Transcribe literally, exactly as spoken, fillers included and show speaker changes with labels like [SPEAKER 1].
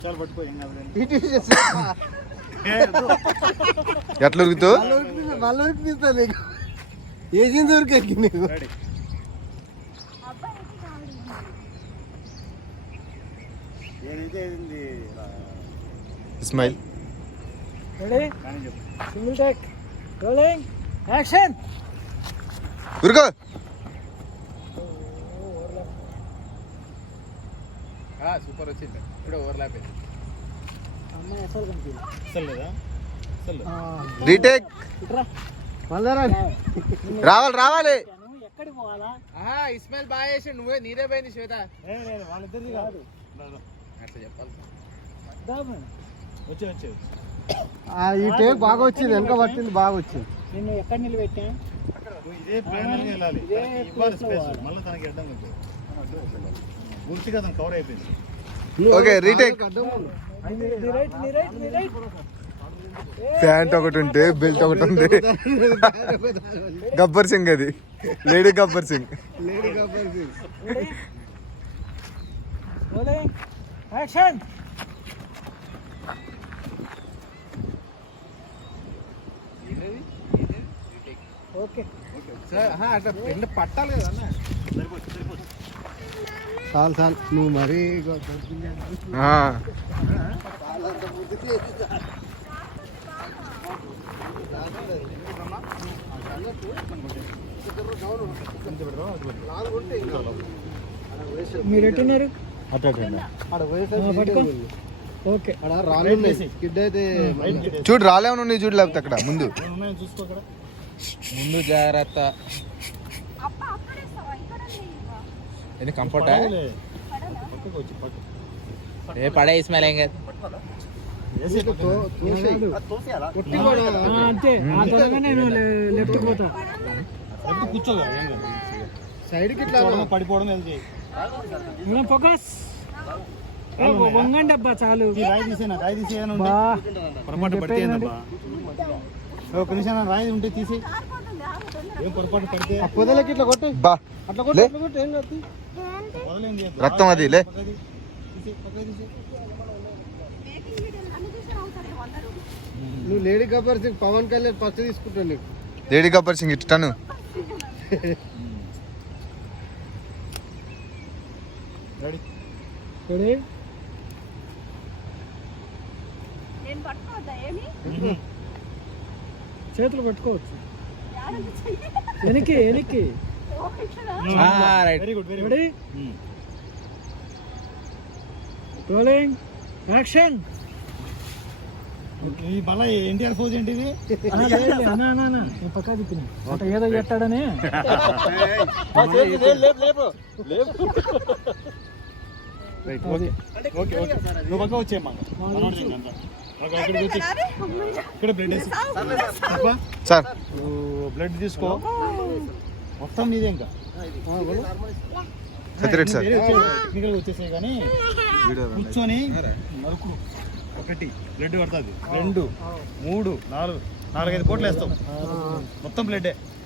[SPEAKER 1] ఎట్లా ఉరుకుతూ
[SPEAKER 2] మళ్ళీ ఉరికిస్తా నీకు ఏసింది ఉరికి నీకు.
[SPEAKER 1] Ismail
[SPEAKER 3] single take rolling action.
[SPEAKER 1] ఉరుకో.
[SPEAKER 2] సూపర్ వచ్చింది ఇప్పుడు ఓవర్లాప్ అయింది.
[SPEAKER 3] అమ్మాయి అసలు కనిపించలేదు.
[SPEAKER 1] రీటేక్.
[SPEAKER 2] మళ్ళా
[SPEAKER 1] రావాలి రావాలి.
[SPEAKER 3] ఎక్కడికి పోవాలా?
[SPEAKER 2] ఇస్మాయిల్ బాగా చేసి నువ్వే నీదే పోయింది శ్వేత.
[SPEAKER 3] వాళ్ళిద్దరిది కాదు.
[SPEAKER 2] అట్లా చెప్పాలి.
[SPEAKER 3] వచ్చి వచ్చి
[SPEAKER 2] ఈ టేక్ బాగా వచ్చింది, వెనక పట్టింది బాగా వచ్చింది.
[SPEAKER 3] నిన్ను ఎక్కడ నిలబెట్టా?
[SPEAKER 4] ఇదే ప్లాన్ వెళ్ళాలి. ఇవ్వాలి స్పేస్. మళ్ళీ తనకి అడ్డం ఉంటుంది. పూర్తిగా తను కవర్ అయిపోయింది.
[SPEAKER 1] Okay retake. ప్యాంట్ ఒకటి ఉంటే బెల్ట్ ఒకటి ఉంది. గబ్బర్ సింగ్ అది, lady Gabbar Singh.
[SPEAKER 2] Lady Gabbar Singh.
[SPEAKER 3] Action. Okay
[SPEAKER 2] అట్లా పెండ పట్టాలి కదా అన్న. చాలు చాలు నువ్వు మరీ
[SPEAKER 3] మీరు ఎట్టున్నారు?
[SPEAKER 2] ఓకే కిడ్ అయితే
[SPEAKER 1] చూడు రాలేమను నీ చూడు, లేకపోతే అక్కడ ముందు
[SPEAKER 2] ముందు జాగ్రత్త. ఇది కంఫర్టా? ఏ పడే ఇస్మాయిల్ ఏం కాదు.
[SPEAKER 3] అంతే నేను లెఫ్ట్ పోతా.
[SPEAKER 4] కూర్చోగా
[SPEAKER 2] సైడ్కి ఇట్లా
[SPEAKER 4] పడిపోవడం వెళ్తే
[SPEAKER 3] ఫోకస్. వంగండి అబ్బా చాలు.
[SPEAKER 4] రాయి తీసేనా? రాయి తీసేయను.
[SPEAKER 3] బా
[SPEAKER 4] పొరపాటు పడితేనబ్బా. ఒక నిమిషం రాయి ఉంటే తీసి. ఏం పొరపాటు పడితే
[SPEAKER 2] పొదలకి ఇట్లా కొట్టు.
[SPEAKER 1] బా
[SPEAKER 2] అట్లా కొట్టు, అట్లా కొట్టు. ఏం కాదు.
[SPEAKER 1] రక్తం అది లే.
[SPEAKER 2] నువ్వు లేడీ గబ్బర్ సింగ్ పవన్ కళ్యాణ్ ఫస్ట్ తీసుకుంటాను నీకు.
[SPEAKER 1] లేడీ గబ్బర్ సింగ్ ఇట్టాను.
[SPEAKER 3] చేతులు పట్టుకోవచ్చు. వెనక్కి వెనక్కి.
[SPEAKER 4] Very good very good.
[SPEAKER 3] Rolling action.
[SPEAKER 4] ఈ మళ్ళీ ఎన్టీఆర్ ఫోజ్ ఏంటి ఇది?
[SPEAKER 3] పక్క తిప్పిన అంటే ఏదో చెట్టాడనే.
[SPEAKER 4] నువ్వు పక్క వచ్చేయమ్మా. ఇక్కడ బ్లడ్ వేసి
[SPEAKER 1] సార్
[SPEAKER 4] నువ్వు బ్లడ్ తీసుకో. మొత్తం నీదే ఇంకా
[SPEAKER 1] సత్యరెడ్డి సార్
[SPEAKER 4] టెక్నికల్గా వచ్చేసాయి కానీ కూర్చొని నరుకు. ఒకటి బ్లడ్ పడుతుంది, రెండు మూడు నాలుగు నాలుగైదు కోట్లు వేస్తావు. మొత్తం బ్లడ్డే.